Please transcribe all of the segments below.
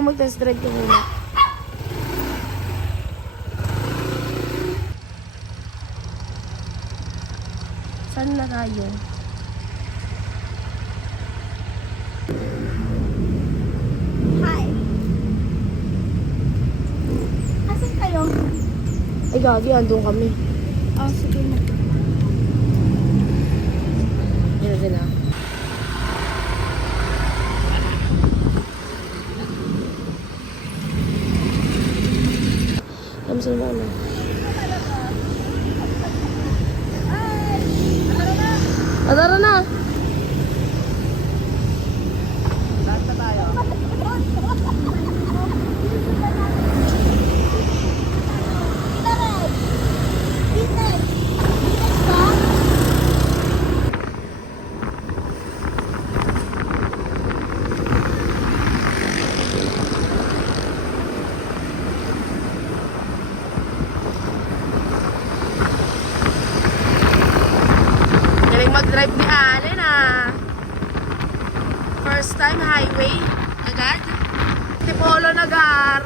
mag-test drive ka muna. Saan na tayo? Hi. Asan kayo? Ay, gagi, andun kami. Oh, sige na. Yan sila. Kami sila ano? Tara na! Saan na tayo? Galing mag-drive ni Allen ah. First time highway. Agad. Tipolo nagar.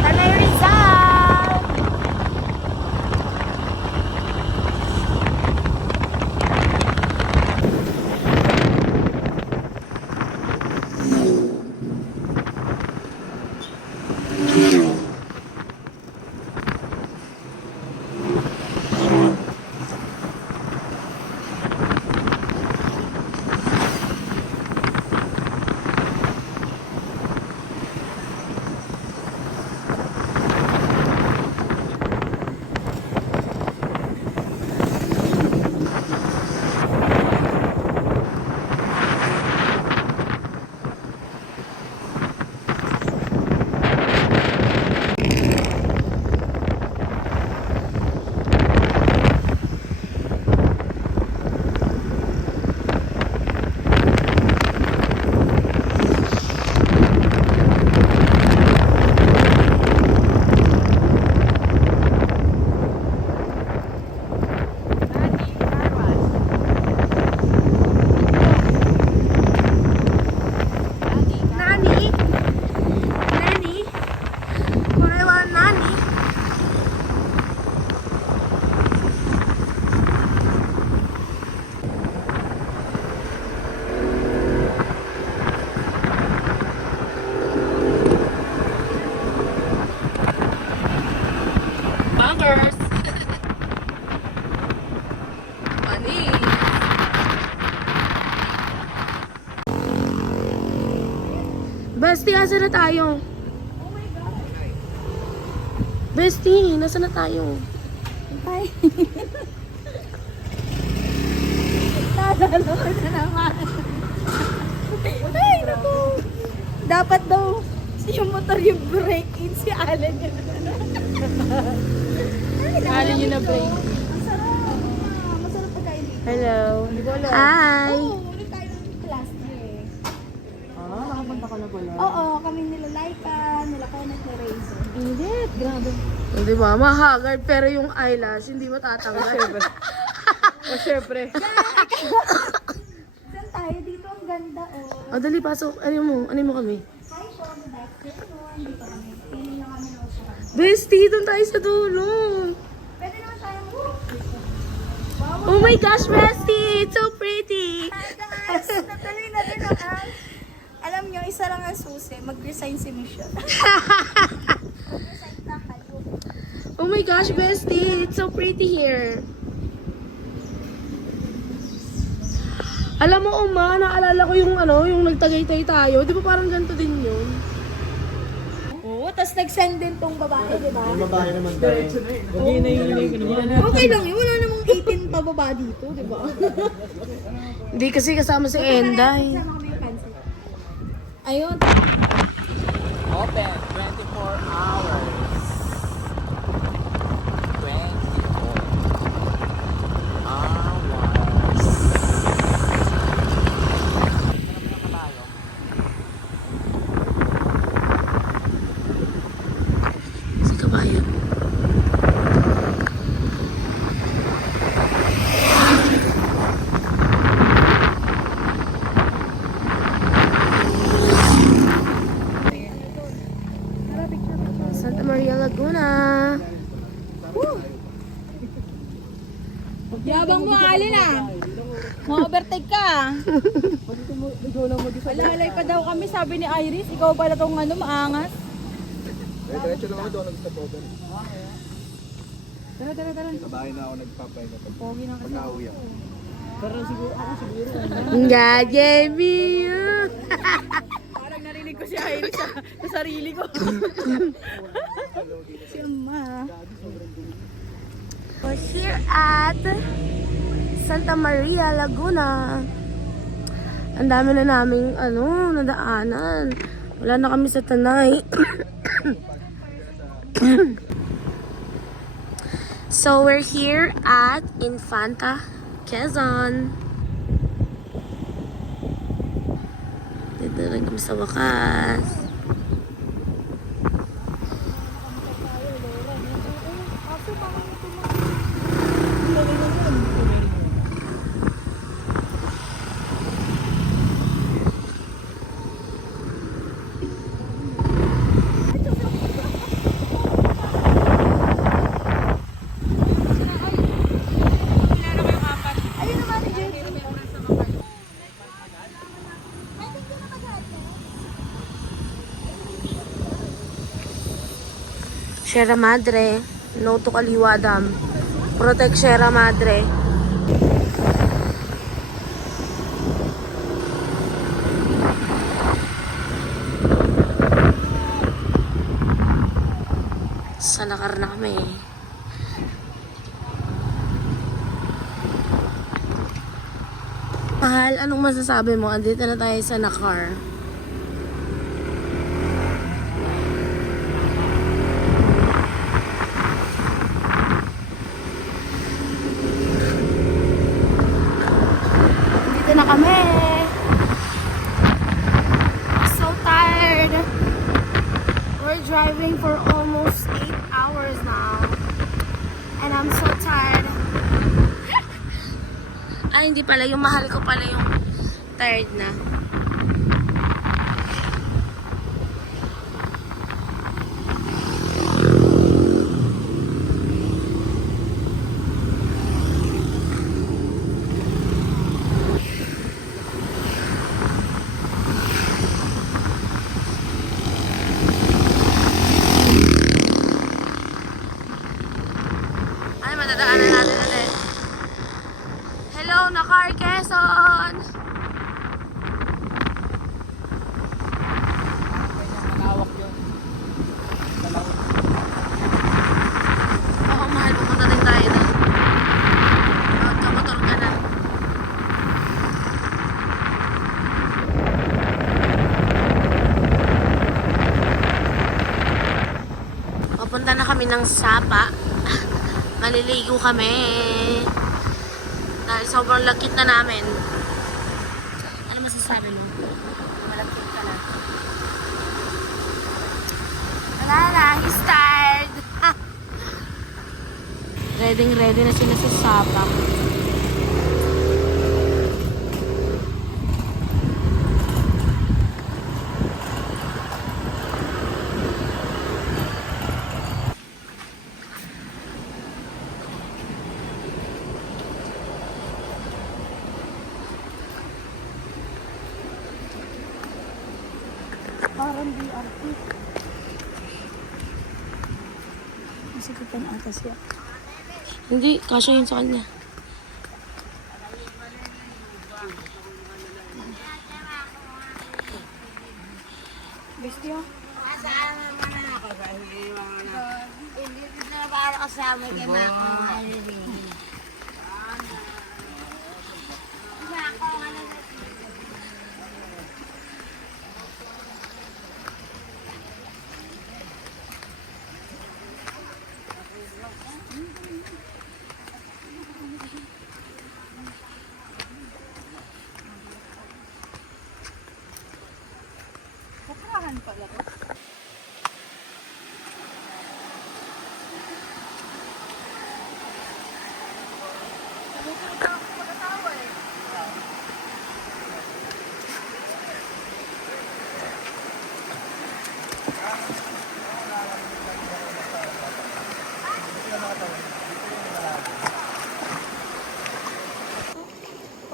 Tanay Rizal! Nani? Nani? Korewa nani? Bunkers! Funny! Bestie, asa na tayo? Bestie, nasa na tayo? Hi. Nalalo na naman. Ay, naku. Dapat daw yung motor yung brake in, si Alan yun. Alan yun na break. Masarap. Masarap pagkain dito. Hello. Hindi ko alam. Hi! Oo, ulit tayo ng class niya eh. Nakapunta ka na pala. Oo, kami nila Laika, nila Kenneth na Razor. Init, grabe. Di ba? Mahagard pero yung eyelash hindi matatanggal. Siyempre. Saan tayo? Dito ang ganda oh. O, dali, pasok. Ano mo kami? Hi po, good afternoon. Dito kami. Piling na kami ng usapan. Bestie, doon tayo sa dulo. Pwede naman tayo Oh my gosh, Bestie! It's so pretty! guys, natuloy na rin ang alam nyo, isa lang ang susi. Mag-resign si Michelle. Mag-resign na kayo. Oh my gosh, Bestie! It's so pretty here. Alam mo, Uma, naalala ko yung yung nagtagaytay tayo. Di ba parang ganito din yun? Oo, tapos nag-send din tong babae, di ba? Yung babae naman tayo. Okay lang yun. Wala namang 18 pababa dito, di ba? Hindi kasi kasama si Enday. Kasama kami yung pansit. Ayun. Open 24 hours. 24 hours. Si Kabayan. Santa Maria Laguna. Yabang mo, Alin ah. Ma-overtake ka. Alalay pa daw kami, sabi ni Iris. Ikaw pala tong maangas. Diretso lang ako doon, nag-stop over. Tara. Sa bahay na ako nagpapahinga. Pogi na Pag nauwi ako. God gave me you. Parang narinig ko si Iris sa sarili ko. Si Ama. We're here at Santa Maria Laguna. Ang dami na naming nadaanan. Wala na kami sa Tanay. So we're here at Infanta, Quezon. Dito rin kami sa wakas. Ayun naman ni Jay. Sierra Madre, no to Kaliwa Dam. Protect Sierra Madre. Sa Nakar na kami. Mahal, anong masasabi mo? Andito na tayo sa Nakar. Dito na kami. So tired. We're driving for almost 8 hours now. And I'm so tired. Ay, hindi pala. Yung mahal ko pala yung tired na. Ay, madadaanan natin ulit. Hello, Nakar, Quezon! Malawak yun. Oo, mahal. Pupunta din tayo doon. Magkamotor ka na. Papunta na kami ng Sapa. Maliligo kami. Dahil sobrang lakit na namin. Ano masasabi mo? Malakit ka na. Wala na, he's tired. Ready na sila sa Sapa. Parang BRT. Masakitan ata siya. Hindi, kasya yun sa kanya. Gusto yun? Kaprahan pala to.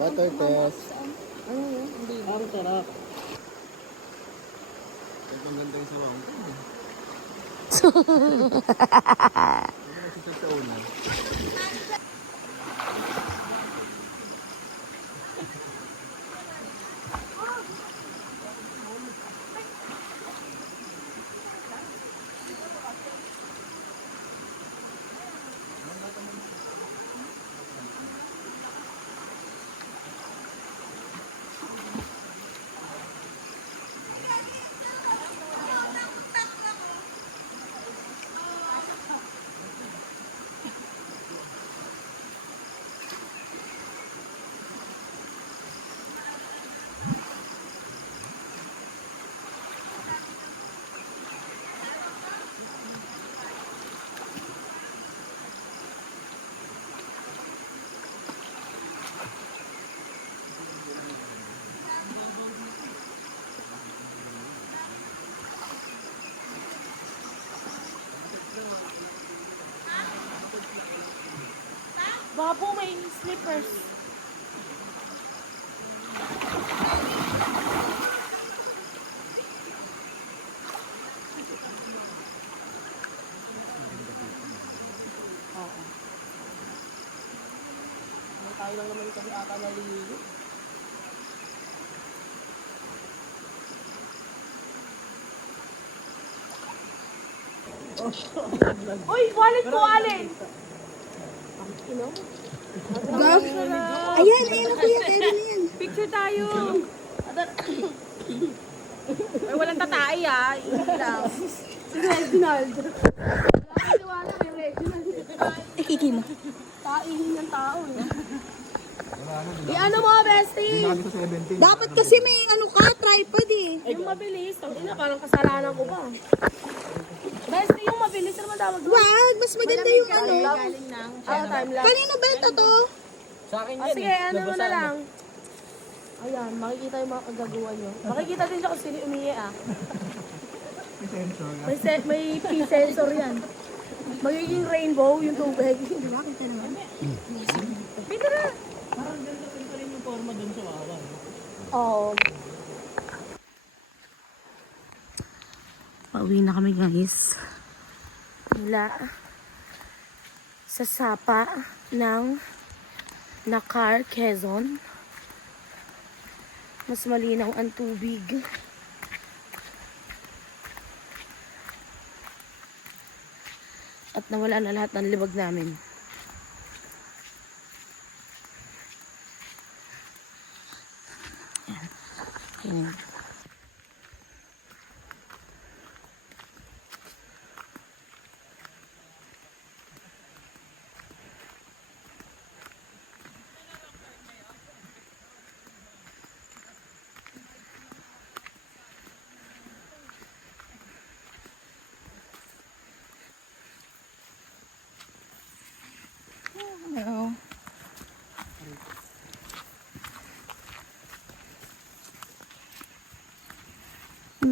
Water test. Ang sarap. Ang ganda yung sawang ko. Sa una. Baka po may slippers. Tayo lang naman kasi ata naliligo. Uy, wallet ko, alin? Ayan, ayan ako yan. Ayan yan. Picture tayo. Ay, walang tatay ah. Hindi lang. Si Reginald. Wala may Reginald. Nakiki mo. Taihin ng tao eh. I-ano mo, bestie? Hindi sa 17. Dapat kasi may ano ka, tripod eh. Yung mabilis. Hindi na, parang kasalanan ko ba? Bestie, yung mabilis. Ano ba tawag? Wag, mas maganda yung ano. Galing ng time lapse. Kanino benta to? Sa akin Ah, yan sige, ano mo na Nabasa lang. Ayan, makikita yung mga kagagawa nyo. Makikita din siya kung sino umiye ah. May P-sensor yan. Magiging rainbow yung tubig. Nakita naman. Pwede na. Parang ganda pa rin yung forma dun sa wawan. Oo. Pauwi na kami guys. Mula sa sapa ng Nakar, Quezon. Mas malinaw ang tubig. At nawala na lahat ng libag namin. Ayan. Ayan.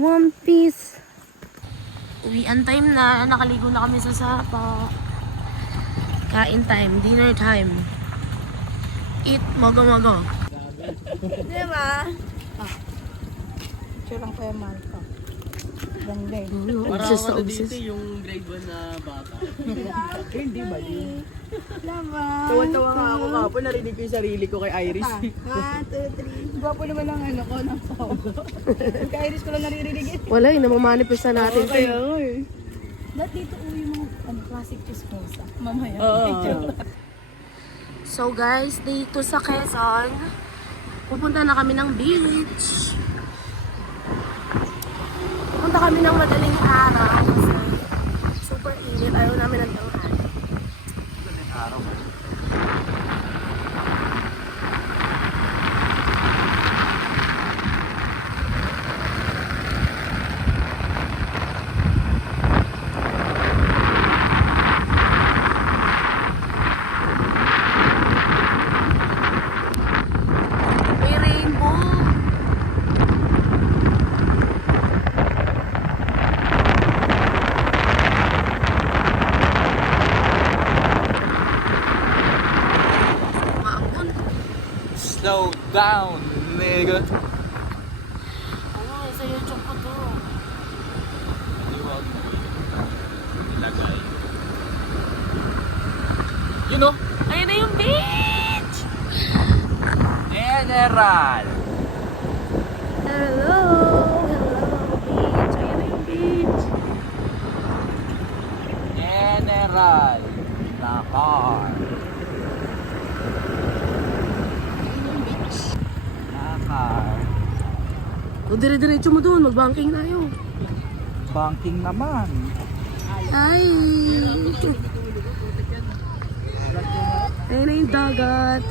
One Piece. Uwian time na. Nakaligo na kami sa sapa. Kain time. Dinner time. Eat. Mogo-mogo. Diba? Picture lang Kuya Marco. Ganda eh. Para Obsessed na ako dito obsessed. yung grade 1 na bata. Hindi ba yun? Diba? Tawa-tawa nga ako kapon. Narinig ko yung sarili ko kay Iris. 1, 2, 3. Gwapo naman ang ano ko ng phone. Kay Iris ko lang naririnig eh. Wala yun. Namamanifest na natin. Kaya nga eh. Ba't dito uwi mo classic chismosa? Mamaya. Oo. So guys, dito sa Quezon, pupunta na kami ng beach. Pupunta kami ng madaling araw kasi super init. Ayaw namin ng tanghali. May rainbow. Maambon. Slow down, nigga. Ano, sa YouTube ko to. Ilagay. You know, Ayun na yung beach! General. Hello! Hello, beach! Ayun na yung beach! General. Nakar. Nakar. O, dire-diretso mo doon. Mag-banking tayo. Banking naman. Ay! Ayun na yung dagat.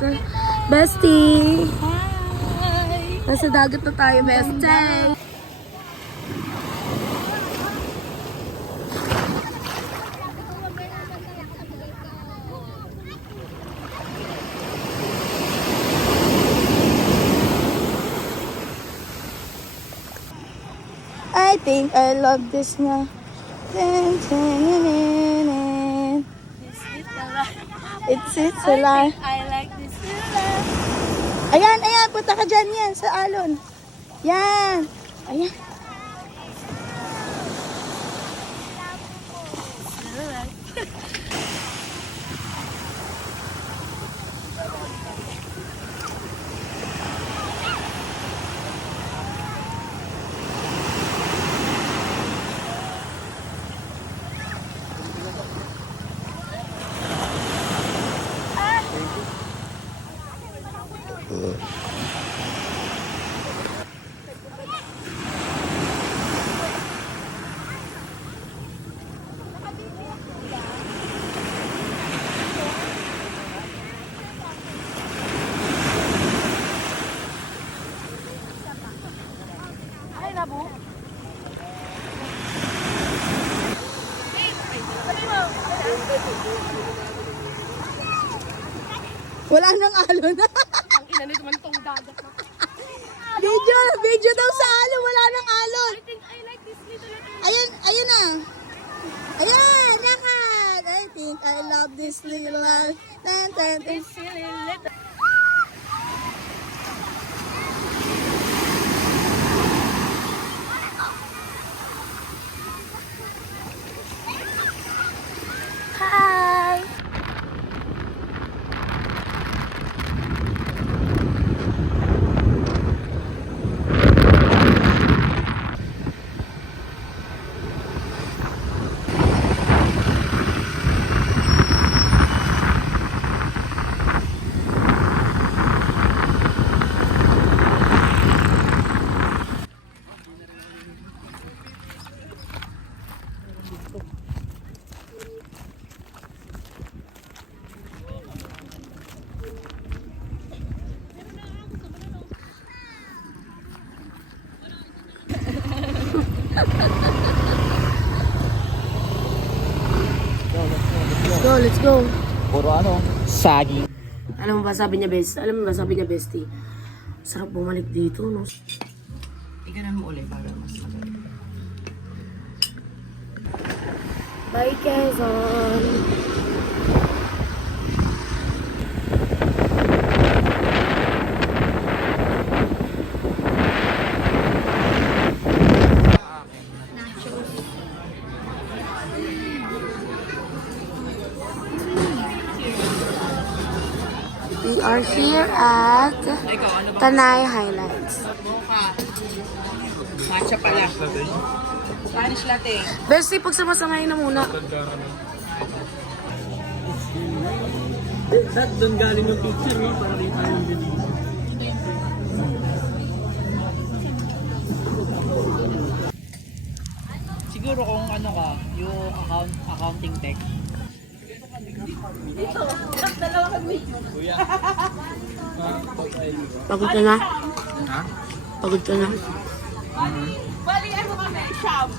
Bestie! Hi! Nasa dagat na tayo, bestie! I think I love this na. Dun, dun, dun, dun, dun. It's a lie. I like this life. Ayan, ayan, punta ka dyan yan sa alon. Yan. Ayan. Wala nang alon. Ang ina nito man tong dagat na. Video daw sa alon. Wala nang alon. I think I like this little. Ayan, ayan na. Ayan, lakad. I think I love this little life. Tan, tan, tan. This silly little. Hi! Let's go. Puro ano? Sagi. Alam mo ba sabi niya, bestie? Sarap bumalik dito, no? Ikaw na mo ulit para mas maganda. Bye, Quezon. We are here at Tanay Highlights. Matcha pala. Spanish latte. Bestie, pagsamasamahin na muna. Dad, doon galing yung picture mo para kita yung video. Siguro kung ano ka, yung accounting tech. Pagod ka na? Ha? Pagod ka na? Bali, ano kami, shop.